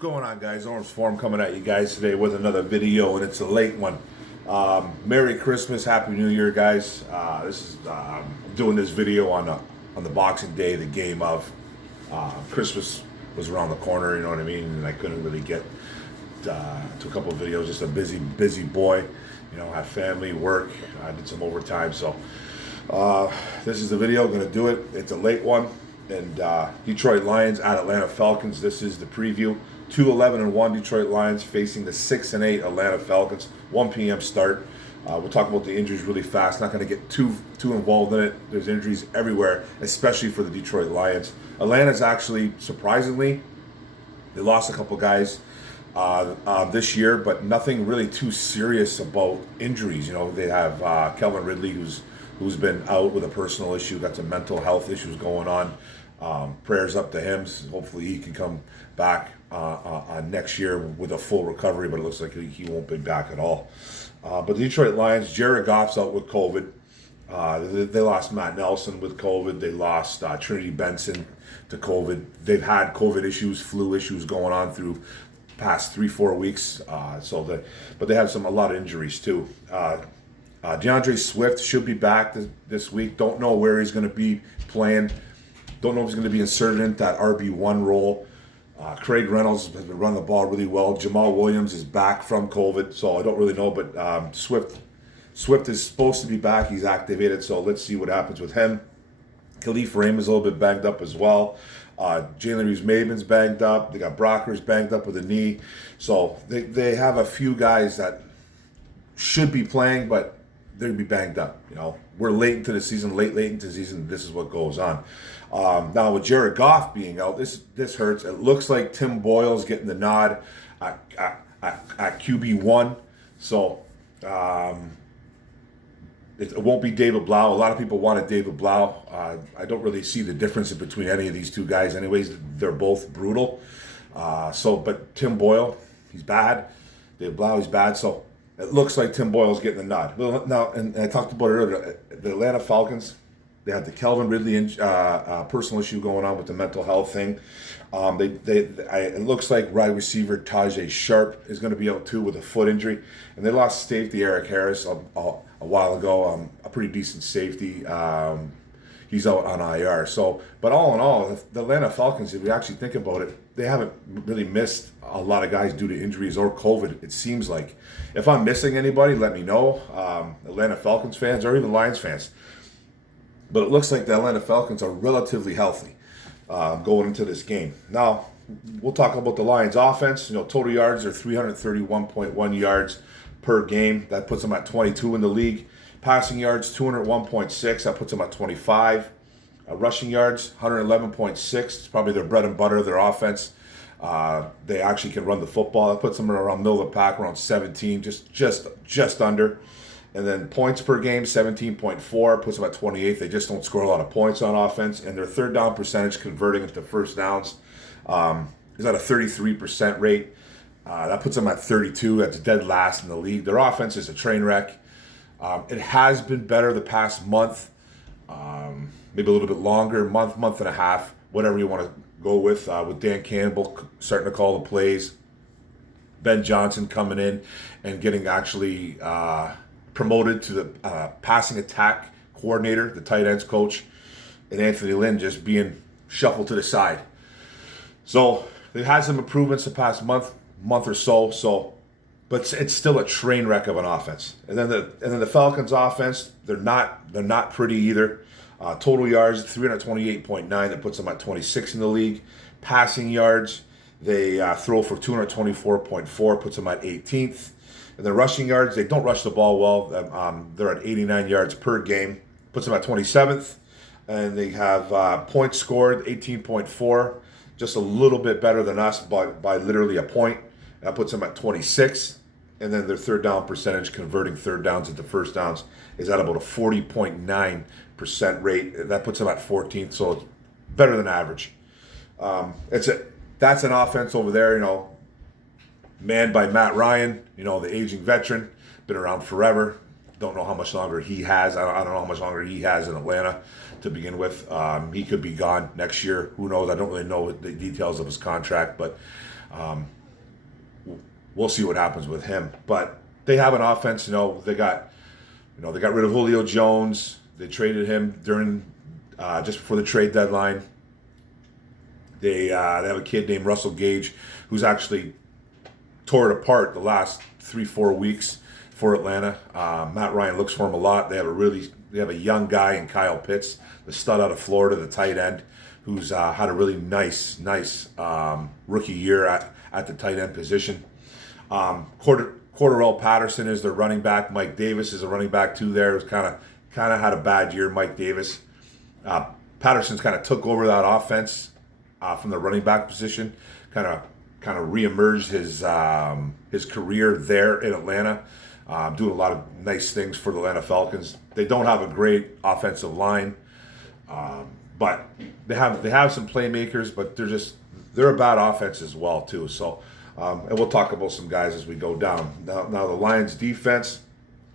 going on, guys? Orange Form coming at you guys today with another video, and it's a late one. Merry Christmas, Happy New Year, guys. I'm doing this video on the Boxing Day, the game of Christmas was around the corner. You know what I mean? And I couldn't really get to a couple of videos. Just a busy boy. You know, had family, work. I did some overtime, so this is the video. I'm gonna do it. It's a late one. And Detroit Lions at Atlanta Falcons. This is the preview. 2-11-1 Detroit Lions facing the 6-8 Atlanta Falcons. 1 p.m. start. We'll talk about the injuries really fast. Not going to get too involved in it. There's injuries everywhere, especially for the Detroit Lions. Atlanta's actually, surprisingly, they lost a couple guys this year, but nothing really too serious about injuries. You know, they have Calvin Ridley, who's been out with a personal issue, got some mental health issues going on. Prayers up to him. Hopefully he can come back next year with a full recovery, but it looks like he won't be back at all. But the Detroit Lions, Jared Goff's out with COVID. They lost Matt Nelson with COVID. They lost Trinity Benson to COVID. They've had COVID issues, flu issues going on through past 3-4 weeks. But they have a lot of injuries too. DeAndre Swift should be back this week. Don't know where he's going to be playing. Don't know if he's going to be inserted into that RB1 role. Craig Reynolds has been running the ball really well. Jamal Williams is back from COVID, so I don't really know. But Swift is supposed to be back. He's activated, so let's see what happens with him. Khalif Raym is a little bit banged up as well. Jalen Reeves-Maybin's banged up. They got Brockers banged up with a knee. So they have a few guys that should be playing, but they're going to be banged up. You know, we're late into the season, late into the season. This is what goes on. Now with Jared Goff being out, this hurts. It looks like Tim Boyle's getting the nod at QB1. So it won't be David Blau. A lot of people wanted David Blau. I don't really see the difference between any of these two guys. Anyways, they're both brutal. But Tim Boyle, he's bad. David Blau, he's bad. So it looks like Tim Boyle's getting the nod. Well, now, and I talked about it earlier, the Atlanta Falcons, they had the Calvin Ridley personal issue going on with the mental health thing. It looks like wide receiver Tajay Sharp is going to be out too with a foot injury. And they lost safety Eric Harris a while ago, a pretty decent safety. He's out on IR. So, but all in all, the Atlanta Falcons, if we actually think about it, they haven't really missed a lot of guys due to injuries or COVID, it seems like. If I'm missing anybody, let me know. Atlanta Falcons fans or even Lions fans. But it looks like the Atlanta Falcons are relatively healthy going into this game. Now, we'll talk about the Lions offense. You know, total yards are 331.1 yards per game. That puts them at 22 in the league. Passing yards, 201.6. That puts them at 25. Rushing yards, 111.6. It's probably their bread and butter, their offense. They actually can run the football. That puts them around middle of the pack, around 17, just under. And then points per game, 17.4, puts them at 28th. They just don't score a lot of points on offense. And their third down percentage, converting into first downs, is at a 33% rate. That puts them at 32. That's dead last in the league. Their offense is a train wreck. It has been better the past month, maybe a little bit longer, month and a half, whatever you want to go with Dan Campbell starting to call the plays, Ben Johnson coming in and getting actually promoted to the passing attack coordinator, the tight ends coach, and Anthony Lynn just being shuffled to the side. So they've had some improvements the past month or so. But it's still a train wreck of an offense. And then the Falcons' offense, they're not pretty either. Total yards, 328.9. That puts them at 26 in the league. Passing yards, they throw for 224.4, puts them at 18th. And the rushing yards, they don't rush the ball well. They're at 89 yards per game, puts them at 27th. And they have points scored, 18.4, just a little bit better than us by literally a point. That puts them at 26th. And then their third down percentage, converting third downs into first downs, is at about a 40.9% rate. That puts them at 14th, so it's better than average. That's an offense over there, you know, manned by Matt Ryan, you know, the aging veteran, been around forever. Don't know how much longer he has. I don't know how much longer he has in Atlanta to begin with. He could be gone next year. Who knows? I don't really know the details of his contract, but We'll see what happens with him. But they have an offense. They got rid of Julio Jones. They traded him during just before the trade deadline. They have a kid named Russell Gage who's actually tore it apart the last 3-4 weeks for Atlanta. Matt Ryan looks for him a lot. They have a young guy in Kyle Pitts, the stud out of Florida, the tight end, who's had a really nice rookie year at the tight end position. Cordarrelle Patterson is their running back. Mike Davis is a running back too. There, who's kind of had a bad year. Mike Davis, Patterson's kind of took over that offense from the running back position. Kind of reemerged his career there in Atlanta. Doing a lot of nice things for the Atlanta Falcons. They don't have a great offensive line, but they have some playmakers. But they're a bad offense as well too. So, and we'll talk about some guys as we go down. Now the Lions defense,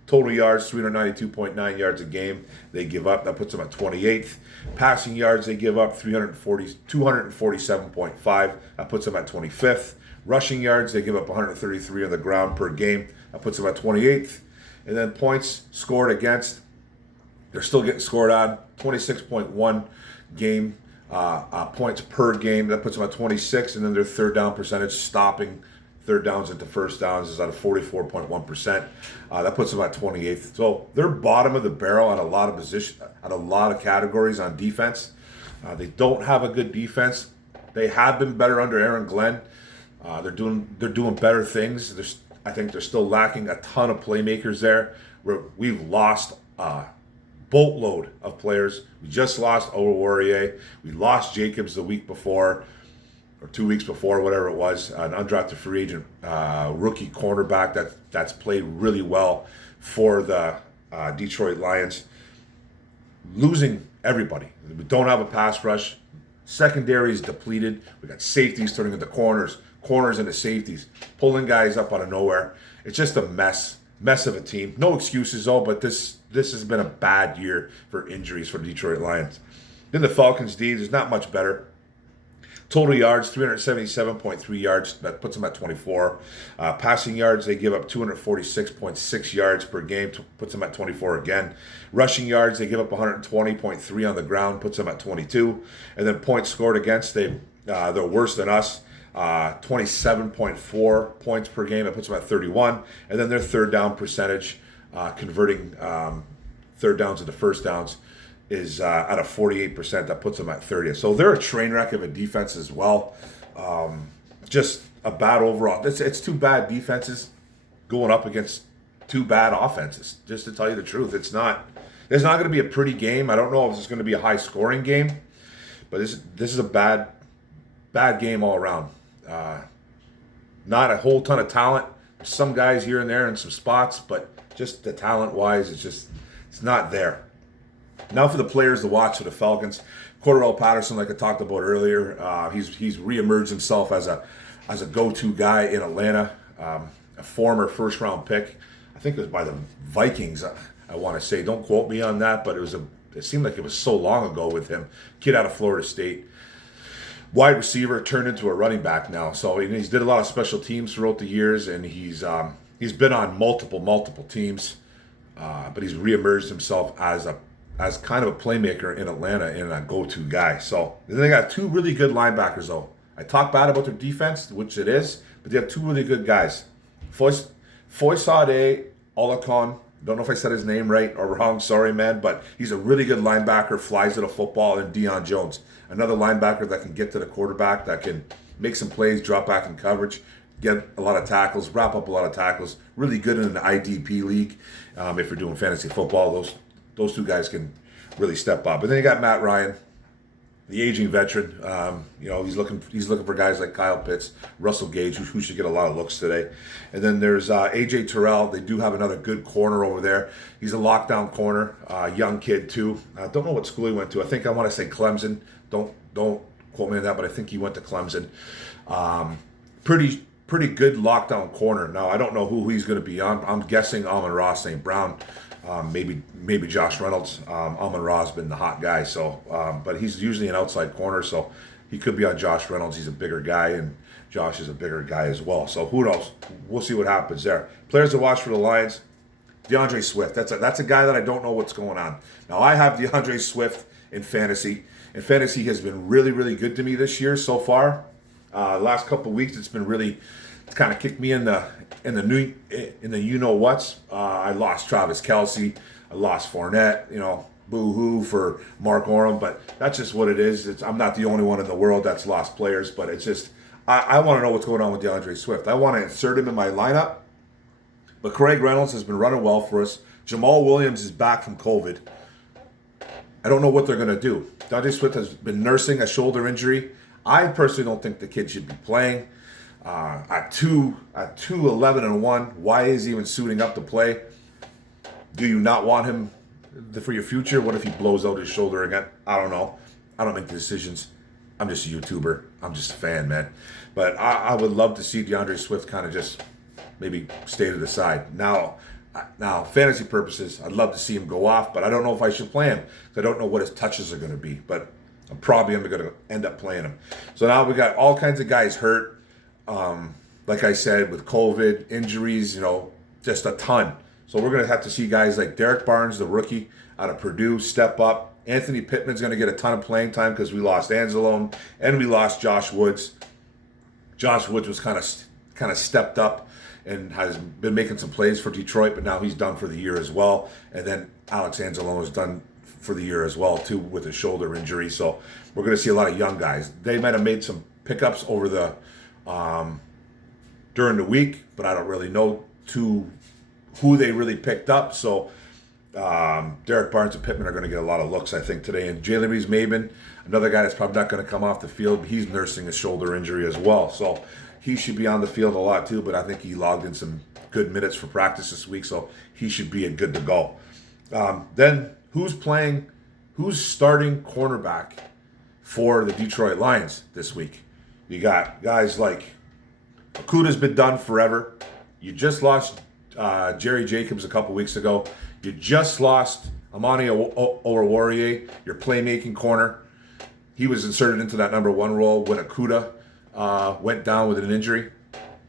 total yards 392.9 yards a game they give up. That puts them at 28th. Passing yards they give up 247.5. That puts them at 25th. Rushing yards they give up 133 on the ground per game. That puts them at 28th. And then points scored against, they're still getting scored on, 26.1 game points per game. That puts them at 26. And then their third down percentage, stopping third downs into first downs, is at a 44.1%. That puts them at 28th. So they're bottom of the barrel at a lot of categories on defense. They don't have a good defense. They have been better under Aaron Glenn. They're doing better things. I think they're still lacking a ton of playmakers there. We've lost a boatload of players. We just lost Oruwariye. We lost Jacobs the week before, or 2 weeks before, whatever it was, an undrafted free agent rookie cornerback that's played really well for the Detroit Lions. Losing everybody. We don't have a pass rush. Secondary is depleted. We got safeties turning into corners into safeties, pulling guys up out of nowhere. It's just a mess of a team. No excuses though, but this has been a bad year for injuries for the Detroit Lions. Then the Falcons D is not much better. Total yards, 377.3 yards. That puts them at 24. Passing yards, they give up 246.6 yards per game. Puts them at 24 again. Rushing yards, they give up 120.3 on the ground. Puts them at 22. And then points scored against, they're worse than us. 27.4 points per game. That puts them at 31. And then their third down percentage, converting third downs into first downs, is at a 48%. That puts them at 30th. So they're a train wreck of a defense as well. Just a bad overall. It's two bad defenses going up against two bad offenses. Just to tell you the truth, there's not going to be a pretty game. I don't know if it's going to be a high scoring game, but this is a bad game all around. Not a whole ton of talent. Some guys here and there in some spots, but just the talent wise, it's not there. Now for the players to watch for the Falcons, Cordarrelle Patterson, like I talked about earlier, he's reemerged himself as a go-to guy in Atlanta, a former first-round pick. I think it was by the Vikings. I want to say, don't quote me on that, but it seemed like it was so long ago with him. Kid out of Florida State, wide receiver turned into a running back now. So he's did a lot of special teams throughout the years, and he's been on multiple teams, but he's reemerged himself as kind of a playmaker in Atlanta and a go-to guy. So they got two really good linebackers, though. I talk bad about their defense, which it is, but they have two really good guys. Foysade Olakon, don't know if I said his name right or wrong, sorry, man, but he's a really good linebacker, flies to the football, and Deion Jones, another linebacker that can get to the quarterback, that can make some plays, drop back in coverage, get a lot of tackles, wrap up a lot of tackles, really good in an IDP league. If you're doing fantasy football, those two guys can really step up. And then you got Matt Ryan, the aging veteran. He's looking for guys like Kyle Pitts, Russell Gage, who should get a lot of looks today. And then there's AJ Terrell. They do have another good corner over there. He's a lockdown corner, young kid too. I don't know what school he went to. I want to say Clemson. Don't quote me on that, but I think he went to Clemson. Pretty good lockdown corner. Now I don't know who he's going to be on. I'm guessing Amon-Ra St. Brown. Maybe Josh Reynolds. Amon-Ra has been the hot guy, so but he's usually an outside corner, so he could be on Josh Reynolds. He's a bigger guy, and Josh is a bigger guy as well. So who knows? We'll see what happens there. Players to watch for the Lions. DeAndre Swift. That's a guy that I don't know what's going on. Now, I have DeAndre Swift in fantasy, and fantasy has been really, really good to me this year so far. Last couple of weeks, it's kind of kicked me in the you know what's. I lost Travis Kelce. I lost Fournette. Boo-hoo for Mark Oram, but that's just what it is. I'm not the only one in the world that's lost players, but it's just, I want to know what's going on with DeAndre Swift. I want to insert him in my lineup, but Craig Reynolds has been running well for us. Jamal Williams is back from COVID. I don't know what they're going to do. DeAndre Swift has been nursing a shoulder injury. I personally don't think the kid should be playing. At 2-11-1, why is he even suiting up to play? Do you not want him for your future? What if he blows out his shoulder again? I don't know. I don't make the decisions. I'm just a YouTuber. I'm just a fan, man. But I would love to see DeAndre Swift kind of just maybe stay to the side. Now, fantasy purposes, I'd love to see him go off, but I don't know if I should play him because I don't know what his touches are going to be. But I'm probably going to end up playing him. So now we got all kinds of guys hurt. Like I said, with COVID, injuries, just a ton. So we're going to have to see guys like Derek Barnes, the rookie out of Purdue, step up. Anthony Pittman's going to get a ton of playing time because we lost Anzalone and we lost Josh Woods. Josh Woods was kind of stepped up and has been making some plays for Detroit, but now he's done for the year as well. And then Alex Anzalone is done for the year as well, too, with a shoulder injury. So we're going to see a lot of young guys. They might have made some pickups over the during the week, but I don't really know who they really picked up. So Derek Barnes and Pittman are going to get a lot of looks, I think, today. And Jalen Reeves-Maybin, another guy that's probably not going to come off the field. He's nursing a shoulder injury as well. So he should be on the field a lot too, but I think he logged in some good minutes for practice this week, so he should be good to go. Then who's starting cornerback for the Detroit Lions this week? You got guys like Okuda's been done forever. You just lost Jerry Jacobs a couple weeks ago. You just lost Amani Oruwariye, your playmaking corner. He was inserted into that number one role when Okuda went down with an injury.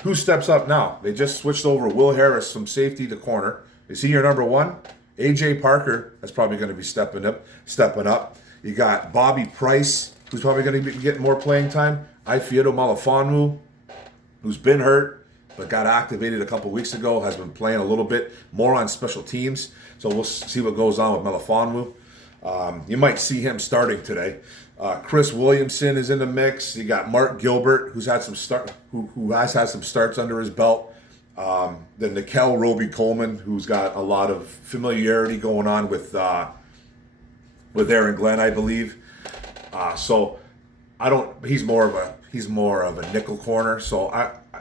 Who steps up now? They just switched over Will Harris from safety to corner. Is he your number one? A.J. Parker is probably going to be stepping up. You got Bobby Price, who's probably going to be getting more playing time. Ifeatu Melifonwu, who's been hurt but got activated a couple weeks ago, has been playing a little bit more on special teams. So we'll see what goes on with Melifonwu. You might see him starting today. Chris Williamson is in the mix. You got Mark Gilbert, who has had some starts under his belt. Then Nickel Roby-Coleman, who's got a lot of familiarity going on with Aaron Glenn, I believe. He's more of a nickel corner.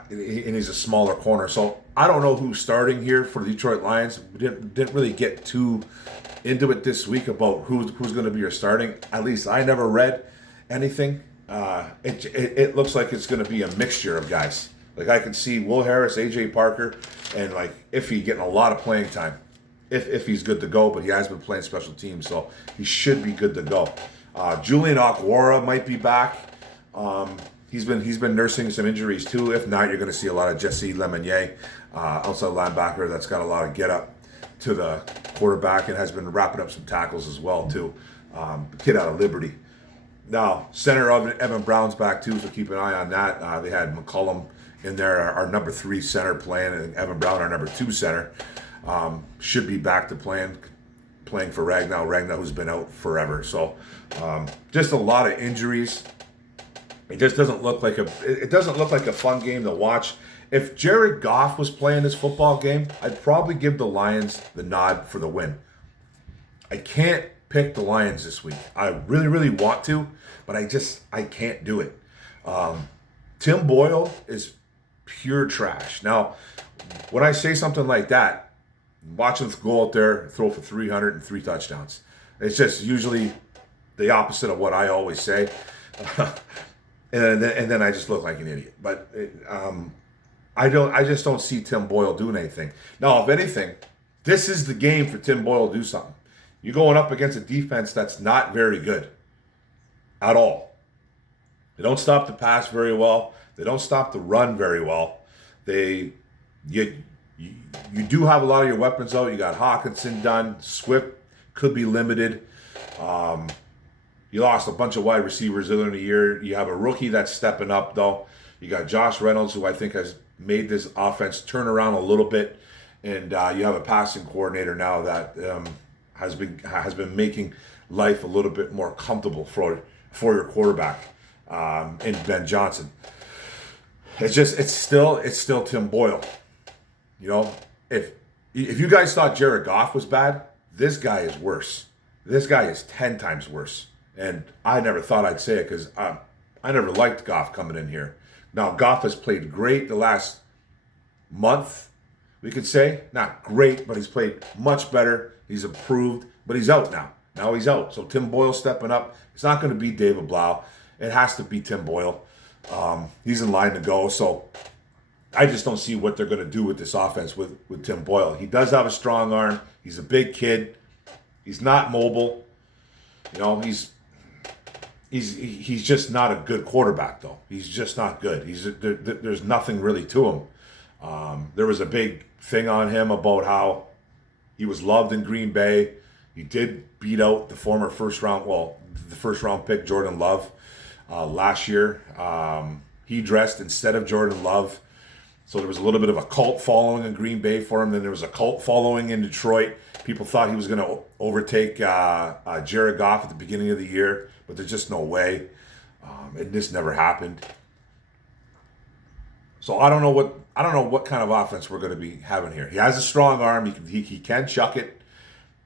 And he's a smaller corner. So I don't know who's starting here for the Detroit Lions. We didn't really get too into it this week about who's going to be your starting. At least I never read anything. It looks like it's going to be a mixture of guys. Like I could see Will Harris, AJ Parker, and like Iffy getting a lot of playing time. If he's good to go, but he has been playing special teams, so he should be good to go. Julian Okwara might be back. He's been nursing some injuries too. If not, you're going to see a lot of Jesse Lemonnier, outside linebacker that's got a lot of get up to the quarterback and has been wrapping up some tackles as well too. Kid out of Liberty. Now, center Evan Brown's back too, so keep an eye on that. They had McCollum in there, our number 3 center playing, and Evan Brown, our number 2 center, should be back to playing for Ragnow, who's been out forever. So just a lot of injuries. It just doesn't look like a fun game to watch. If Jared Goff was playing this football game, I'd probably give the Lions the nod for the win. I can't pick the Lions this week. I really, really want to, but I can't do it. Tim Boyle is pure trash. Now, when I say something like that, watch him go out there, throw for 303 touchdowns. It's just usually the opposite of what I always say. And then I just look like an idiot. But I just don't see Tim Boyle doing anything. Now, if anything, this is the game for Tim Boyle to do something. You're going up against a defense that's not very good at all. They don't stop the pass very well. They don't stop the run very well. They you do have a lot of your weapons out. You got Hawkinson done. Swift could be limited. You lost a bunch of wide receivers earlier in the year. You have a rookie that's stepping up, though. You got Josh Reynolds, who I think has made this offense turn around a little bit, and you have a passing coordinator now that has been making life a little bit more comfortable for your quarterback in Ben Johnson. It's still Tim Boyle. You know, if you guys thought Jared Goff was bad, this guy is worse. This guy is 10 times worse. And I never thought I'd say it because I never liked Goff coming in here. Now, Goff has played great the last month, we could say. Not great, but he's played much better. He's improved, but he's out now. Now he's out. So Tim Boyle stepping up. It's not going to be David Blau. It has to be Tim Boyle. He's in line to go. So I just don't see what they're going to do with this offense with Tim Boyle. He does have a strong arm. He's a big kid. He's not mobile. You know, he's just not a good quarterback, though. He's just not good. There's nothing really to him. There was a big thing on him about how he was loved in Green Bay. He did beat out the first round pick, Jordan Love, last year. He dressed instead of Jordan Love. So there was a little bit of a cult following in Green Bay for him. Then there was a cult following in Detroit. People thought he was going to overtake Jared Goff at the beginning of the year, but there's just no way. It just never happened. So I don't know what kind of offense we're going to be having here. He has a strong arm. He can chuck it.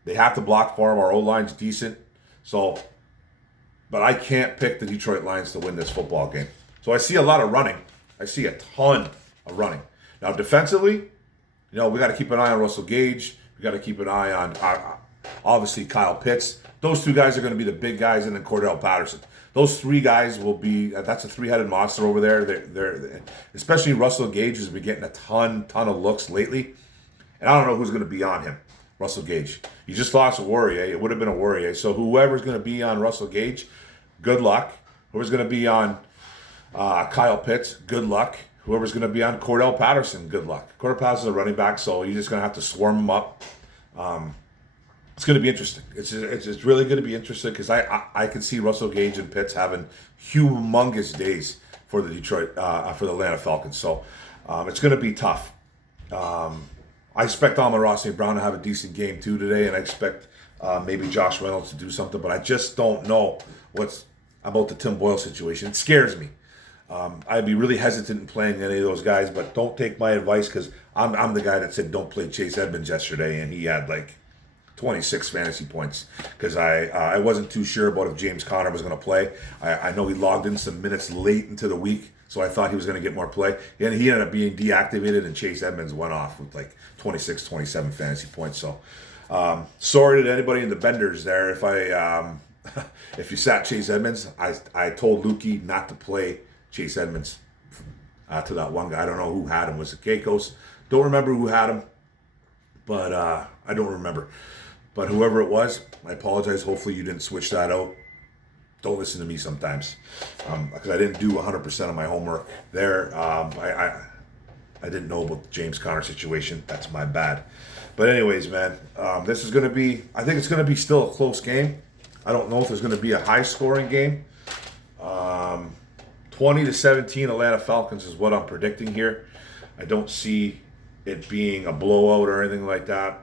They have to block for him. Our O-line's decent. So, but I can't pick the Detroit Lions to win this football game. So I see a lot of running. I see a ton of running. Now defensively, you know, we got to keep an eye on Russell Gage. We got to keep an eye on obviously Kyle Pitts. Those two guys are going to be the big guys, and then Cordell Patterson. Those three guys will be. That's a three-headed monster over there. They're especially Russell Gage has been getting a ton of looks lately, and I don't know who's going to be on him. Russell Gage. You just lost a Warrior. It would have been a Warrior. So whoever's going to be on Russell Gage, good luck. Whoever's going to be on Kyle Pitts, good luck. Whoever's going to be on Cordell Patterson, good luck. Cordell Patterson's a running back, so you're just going to have to swarm him up. It's going to be interesting. It's really going to be interesting because I can see Russell Gage and Pitts having humongous days for the Atlanta Falcons. So it's going to be tough. I expect Amon-Ra St. Brown to have a decent game too today, and I expect maybe Josh Reynolds to do something, but I just don't know what's about the Tim Boyle situation. It scares me. I'd be really hesitant in playing any of those guys, but don't take my advice because I'm the guy that said don't play Chase Edmonds yesterday, and he had like 26 fantasy points because I wasn't too sure about if James Conner was going to play. I know he logged in some minutes late into the week, so I thought he was going to get more play, and he ended up being deactivated, and Chase Edmonds went off with like 26, 27 fantasy points. So sorry to anybody in the benders there if you sat Chase Edmonds. I told Lukey not to play Chase Edmonds to that one guy. I don't know who had him. Was it Keikos? Don't remember who had him, but I don't remember. But whoever it was, I apologize. Hopefully you didn't switch that out. Don't listen to me sometimes because I didn't do 100% of my homework there. I didn't know about the James Conner situation. That's my bad. But anyways, man, this is going to be, I think it's going to be still a close game. I don't know if there's going to be a high-scoring game. 20-17 Atlanta Falcons is what I'm predicting here. I don't see it being a blowout or anything like that.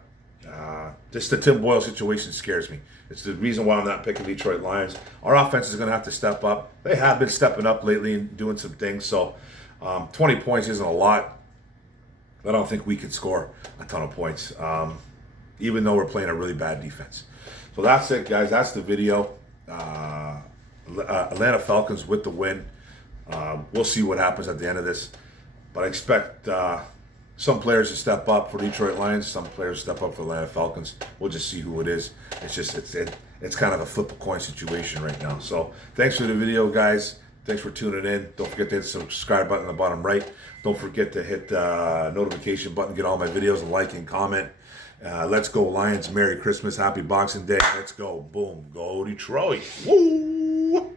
Just the Tim Boyle situation scares me. It's the reason why I'm not picking Detroit Lions. Our offense is going to have to step up. They have been stepping up lately and doing some things. So 20 points isn't a lot. I don't think we could score a ton of points, even though we're playing a really bad defense. So that's it, guys. That's the video. Atlanta Falcons with the win. We'll see what happens at the end of this. But I expect some players to step up for Detroit Lions, some players to step up for Atlanta Falcons. We'll just see who it is. It's kind of a flip a coin situation right now. So thanks for the video, guys. Thanks for tuning in. Don't forget to hit the subscribe button in the bottom right. Don't forget to hit the notification button, get all my videos, and like and comment. Let's go Lions. Merry Christmas. Happy Boxing Day. Let's go. Boom. Go Detroit. Woo!